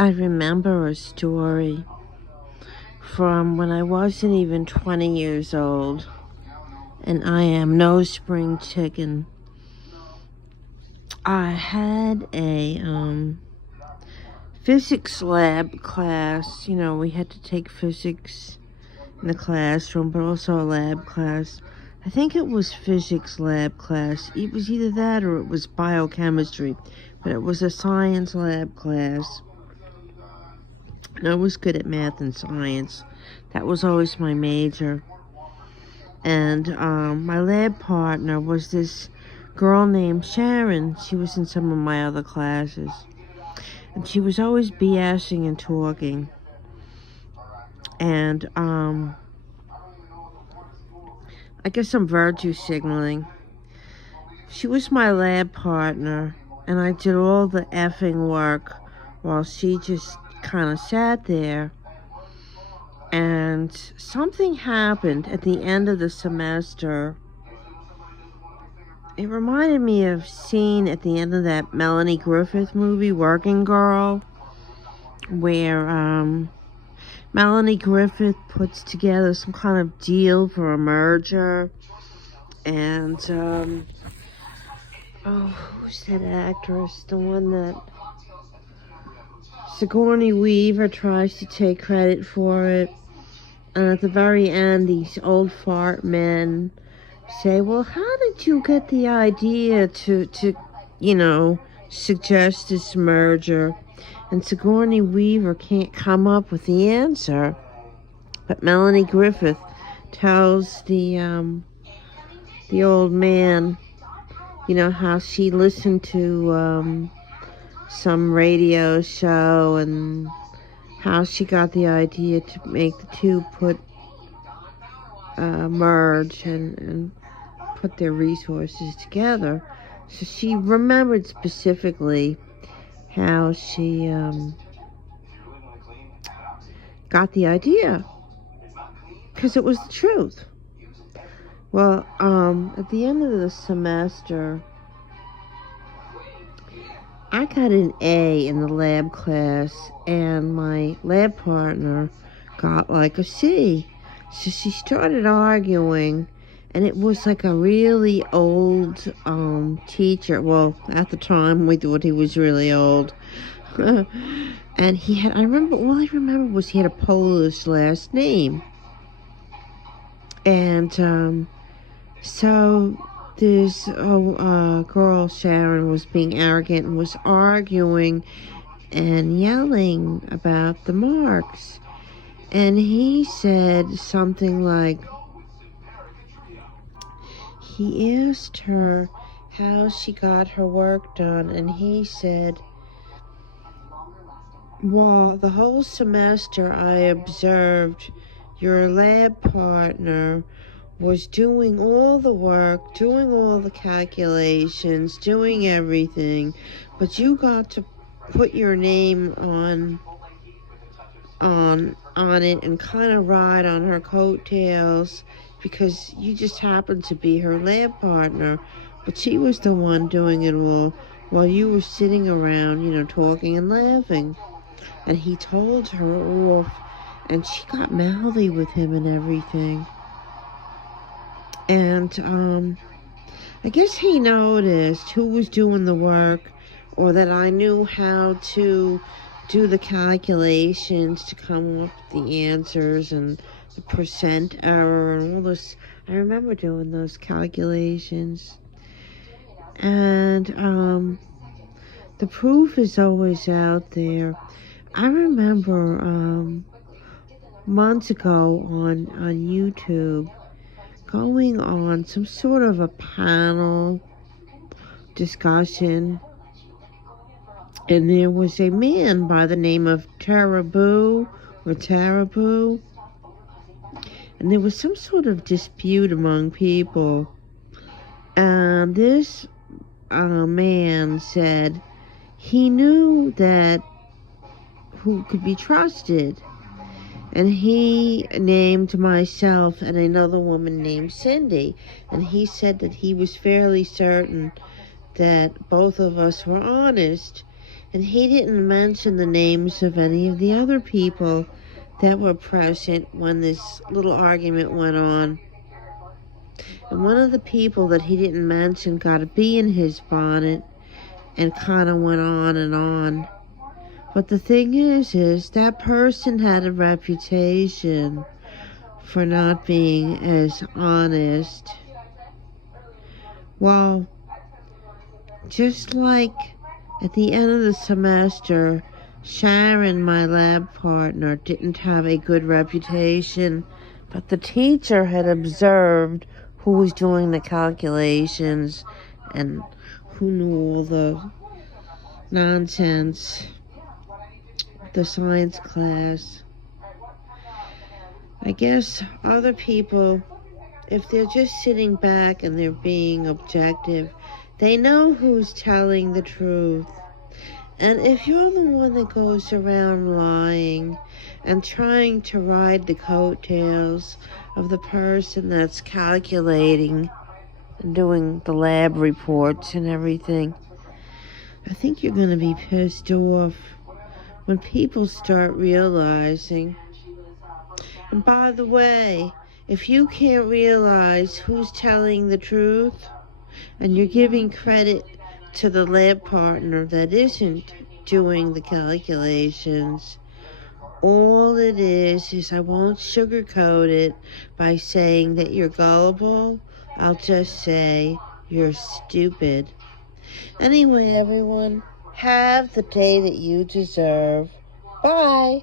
I remember a story from when I wasn't even 20 years old, and I am no spring chicken. I had a physics lab class. You know, we had to take physics in the classroom, but also a lab class. I think it was physics lab class. It was either that or it was biochemistry, but it was a science lab class. And I was good at math and science. That was always my major. And my lab partner was this girl named Sharon. She was in some of my other classes. And she was always BSing and talking. And I guess I'm virtue signaling. She was my lab partner, and I did all the effing work while she just kind of sat there. And something happened at the end of the semester. It reminded me of a scene at the end of that Melanie Griffith movie, Working Girl, where Melanie Griffith puts together some kind of deal for a merger. And, who's that actress? The one that Sigourney Weaver tries to take credit for it. And at the very end, these old fart men say, well, how did you get the idea to suggest this merger? And Sigourney Weaver can't come up with the answer. But Melanie Griffith tells the old man, how she listened to some radio show and how she got the idea to make the two merge and put their resources together. So she remembered specifically how she got the idea, because it was the truth. Well, at the end of the semester, I got an A in the lab class, and my lab partner got like a C. So she started arguing, and it was like a really old teacher. Well, at the time, we thought he was really old. And all I remember was he had a Polish last name. And so this girl, Sharon, was being arrogant and was arguing and yelling about the marks. And he said something like, he asked her how she got her work done, and he said, well, the whole semester I observed your lab partner was doing all the work, doing all the calculations, doing everything, but you got to put your name on it and kind of ride on her coattails because you just happened to be her lab partner, but she was the one doing it all while you were sitting around, talking and laughing. And he told her off, and she got mouthy with him and everything. And I guess he noticed who was doing the work, or that I knew how to do the calculations to come up with the answers and the percent error and all this. I remember doing those calculations. And the proof is always out there. I remember months ago on YouTube going on some sort of a panel discussion, and there was a man by the name of Tarabu, and there was some sort of dispute among people, and this man said he knew that who could be trusted, and he named myself and another woman named Cindy, and he said that he was fairly certain that both of us were honest, And he didn't mention the names of any of the other people that were present when this little argument went on. And one of the people that he didn't mention got a bee in his bonnet and kind of went on and on. But the thing is that person had a reputation for not being as honest. Well, just like at the end of the semester, Sharon, my lab partner, didn't have a good reputation, but the teacher had observed who was doing the calculations and who knew all the nonsense, the science class. I guess other people, if they're just sitting back and they're being objective, they know who's telling the truth. And if you're the one that goes around lying and trying to ride the coattails of the person that's calculating and doing the lab reports and everything, I think you're going to be pissed off when people start realizing. And by the way, if you can't realize who's telling the truth and you're giving credit to the lab partner that isn't doing the calculations, all it is I won't sugarcoat it by saying that you're gullible. I'll just say you're stupid. Anyway, everyone, have the day that you deserve. Bye.